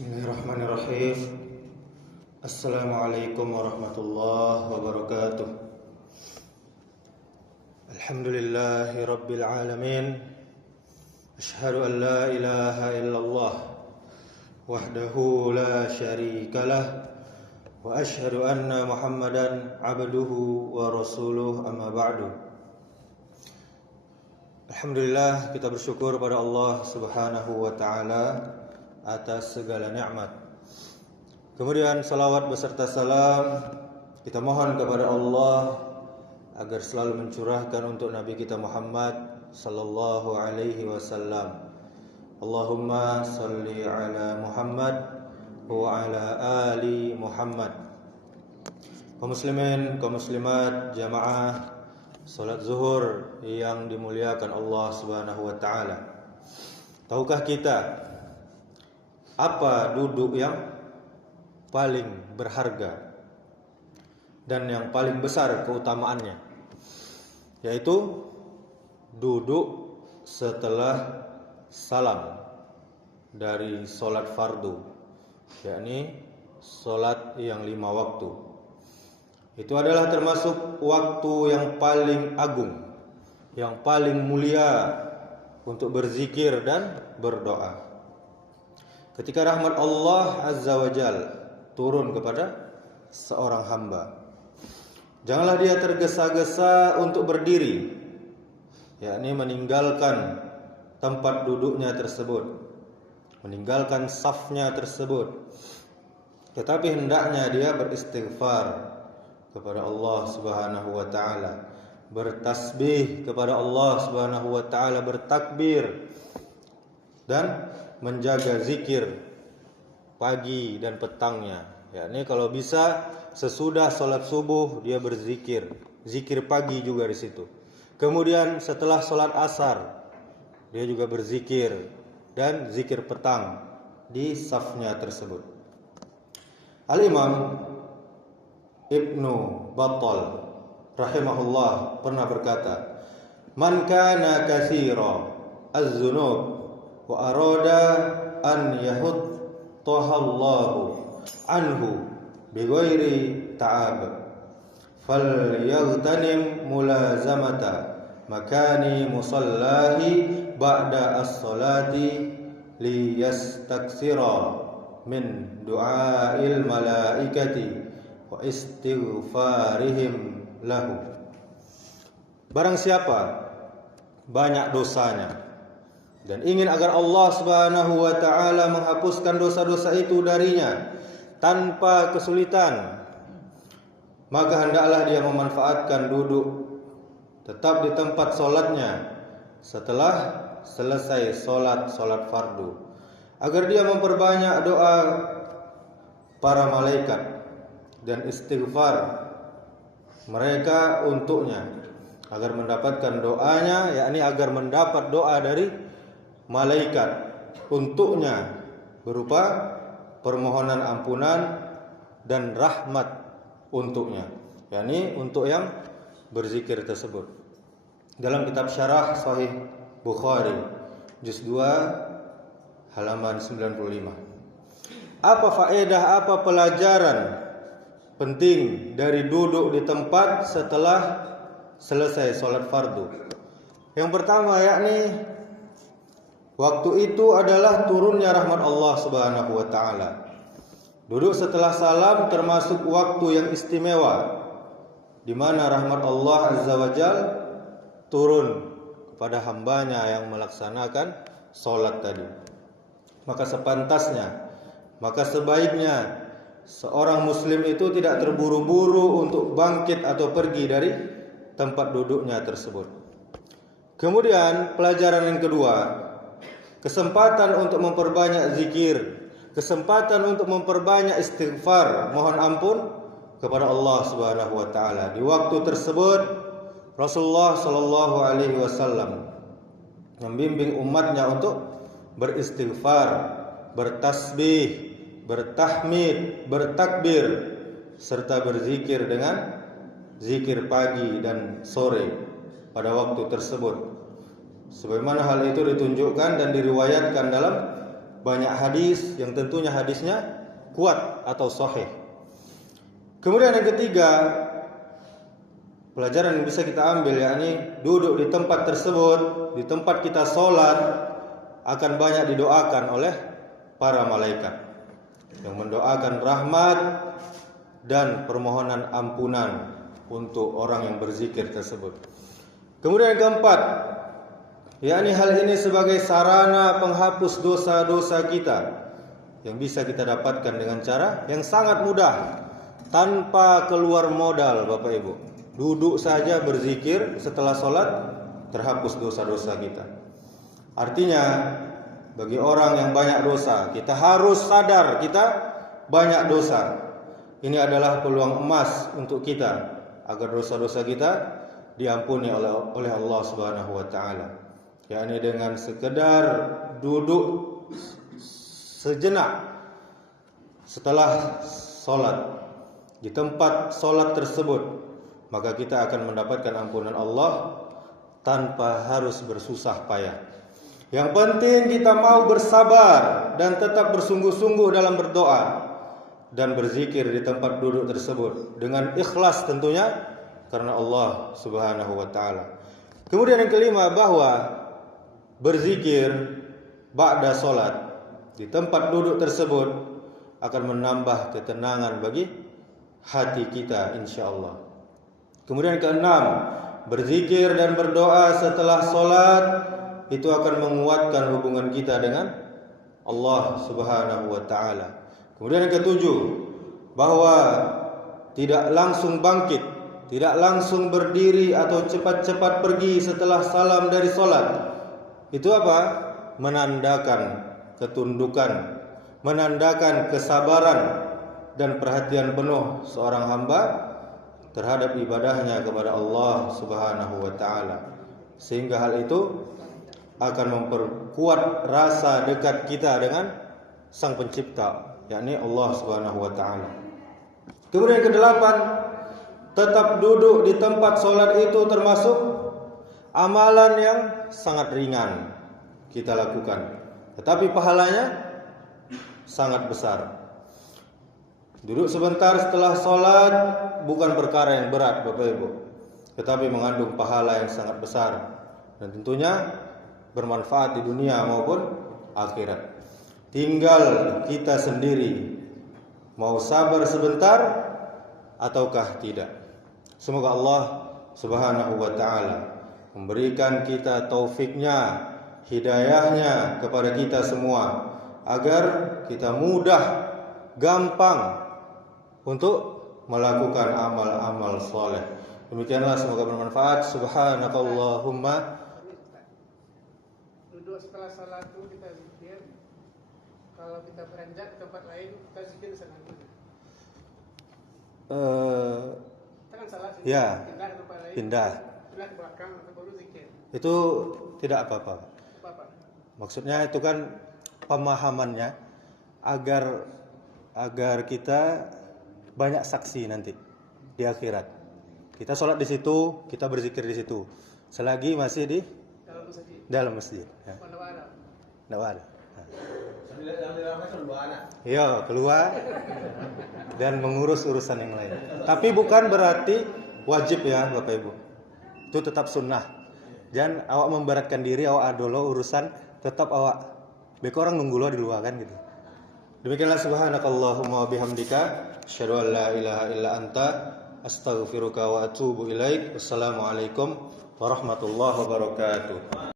Bismillahirrahmanirrahim. Assalamualaikum warahmatullahi wabarakatuh. Alhamdulillahi rabbil alamin. Asyhadu an la ilaha illallah wahdahu la syarikalah wa asyhadu anna Muhammadan abduhu wa rasuluh, amma ba'du. Alhamdulillah, kita bersyukur pada Allah Subhanahu wa taala atas segala nikmat. Kemudian salawat beserta salam kita mohon kepada Allah agar selalu mencurahkan untuk Nabi kita Muhammad sallallahu alaihi wasallam. Allahumma salli ala Muhammad wa ala ali Muhammad. Kaum muslimin, kaum muslimat, jamaah salat zuhur yang dimuliakan Allah Subhanahu wa taala. Tahukah kita apa duduk yang paling berharga dan yang paling besar keutamaannya? Yaitu duduk setelah salam dari solat fardu, yakni solat yang 5 waktu. Itu adalah termasuk waktu yang paling agung, yang paling mulia untuk berzikir dan berdoa. Ketika rahmat Allah Azza wa Jal turun kepada seorang hamba, janganlah dia tergesa-gesa untuk berdiri, yakni meninggalkan tempat duduknya tersebut, meninggalkan safnya tersebut, tetapi hendaknya dia beristighfar kepada Allah Subhanahu wa taala, bertasbih kepada Allah Subhanahu wa taala, bertakbir, dan menjaga zikir pagi dan petangnya. Yakni kalau bisa sesudah sholat subuh dia berzikir, zikir pagi juga di situ. Kemudian setelah sholat asar dia juga berzikir dan zikir petang di safnya tersebut. Al-Imam Ibnu Battal rahimahullah pernah berkata, "Man kana katsira az-dzunub wa arada an yahuttahallahu anhu bighairi ta'ab falyaghtanim mulazamata makani musallahi ba'da as-salati liyastaksira min du'ail malaikati wa istighfarihim lahu." Barang siapa banyak dosanya dan ingin agar Allah Subhanahu wa taala menghapuskan dosa-dosa itu darinya tanpa kesulitan, maka hendaklah dia memanfaatkan duduk tetap di tempat solatnya setelah selesai solat fardu, agar dia memperbanyak doa para malaikat dan istighfar mereka untuknya, agar mendapatkan doanya, yakni agar mendapat doa dari malaikat untuknya berupa permohonan ampunan dan rahmat untuknya, yakni untuk yang berzikir tersebut. Dalam kitab Syarah Sahih Bukhari juz 2 halaman 95. Apa faedah, apa pelajaran penting dari duduk di tempat setelah selesai sholat fardu? Yang pertama, yakni waktu itu adalah turunnya rahmat Allah Subhanahu wa taala. Duduk setelah salam termasuk waktu yang istimewa di mana rahmat Allah Azza wa Jal turun kepada hambanya yang melaksanakan solat tadi. Maka sepantasnya, maka sebaiknya seorang muslim itu tidak terburu-buru untuk bangkit atau pergi dari tempat duduknya tersebut. Kemudian pelajaran yang kedua, kesempatan untuk memperbanyak zikir, kesempatan untuk memperbanyak istighfar, mohon ampun kepada Allah Subhanahu wa taala. Di waktu tersebut Rasulullah sallallahu alaihi wasallam membimbing umatnya untuk beristighfar, bertasbih, bertahmid, bertakbir, serta berzikir dengan zikir pagi dan sore pada waktu tersebut. Sebagaimana hal itu ditunjukkan dan diriwayatkan dalam banyak hadis yang tentunya hadisnya kuat atau sahih. Kemudian yang ketiga, pelajaran yang bisa kita ambil yakni duduk di tempat tersebut, di tempat kita sholat akan banyak didoakan oleh para malaikat yang mendoakan rahmat dan permohonan ampunan untuk orang yang berzikir tersebut. Kemudian yang keempat, yakni hal ini sebagai sarana penghapus dosa-dosa kita yang bisa kita dapatkan dengan cara yang sangat mudah tanpa keluar modal, Bapak Ibu. Duduk saja berzikir setelah sholat terhapus dosa-dosa kita. Artinya bagi orang yang banyak dosa, kita harus sadar kita banyak dosa. Ini adalah peluang emas untuk kita agar dosa-dosa kita diampuni oleh Allah Subhanahu wa taala. Yakni dengan sekedar duduk sejenak setelah sholat di tempat sholat tersebut, maka kita akan mendapatkan ampunan Allah tanpa harus bersusah payah. Yang penting kita mau bersabar dan tetap bersungguh-sungguh dalam berdoa dan berzikir di tempat duduk tersebut dengan ikhlas tentunya karena Allah Subhanahu wa taala. Kemudian yang kelima, bahwa berzikir ba'da salat di tempat duduk tersebut akan menambah ketenangan bagi hati kita insyaallah. Kemudian keenam, berzikir dan berdoa setelah salat itu akan menguatkan hubungan kita dengan Allah Subhanahu wa taala. Kemudian yang ketujuh, bahwa tidak langsung bangkit, tidak langsung berdiri atau cepat-cepat pergi setelah salam dari salat. Itu apa? Menandakan ketundukan, menandakan kesabaran dan perhatian penuh seorang hamba terhadap ibadahnya kepada Allah Subhanahu wa taala. Sehingga hal itu akan memperkuat rasa dekat kita dengan Sang Pencipta, yakni Allah Subhanahu wa taala. Kemudian yang kedelapan, tetap duduk di tempat sholat itu termasuk amalan yang sangat ringan kita lakukan, tetapi pahalanya sangat besar. Duduk sebentar setelah sholat bukan perkara yang berat, Bapak Ibu, tetapi mengandung pahala yang sangat besar dan tentunya bermanfaat di dunia maupun akhirat. Tinggal kita sendiri mau sabar sebentar ataukah tidak. Semoga Allah Subhanahu wa taala memberikan kita taufiknya, hidayahnya kepada kita semua agar kita mudah, gampang untuk melakukan amal-amal soleh. Demikianlah, semoga bermanfaat. Subhanakallahumma. Duduk setelah salat itu kita zikir. Kalau kita beranjak ke tempat lain, kita zikir sana dulu. Kan salah sih. Ya. Pindah ke tempat lain. Pindah ke belakang atau baru zikir. Itu tidak apa-apa. Apa? Maksudnya itu kan pemahamannya agar kita banyak saksi nanti di akhirat. Kita sholat di situ, kita berzikir di situ. Selagi masih di dalam masjid. Ya. Tidak ada. Iya, keluar dan mengurus urusan yang lain. Tapi bukan berarti wajib ya, Bapak Ibu. Itu tetap sunnah. Jangan awak memberatkan diri, awak dulu urusan, tetap awak. Baik orang nunggu lo di luar kan gitu. Demikianlah, subhanakallahumma wa bihamdika asyhadu an la ilaha illa anta astaghfiruka wa atubu ilaik. Wassalamualaikum warahmatullahi wabarakatuh.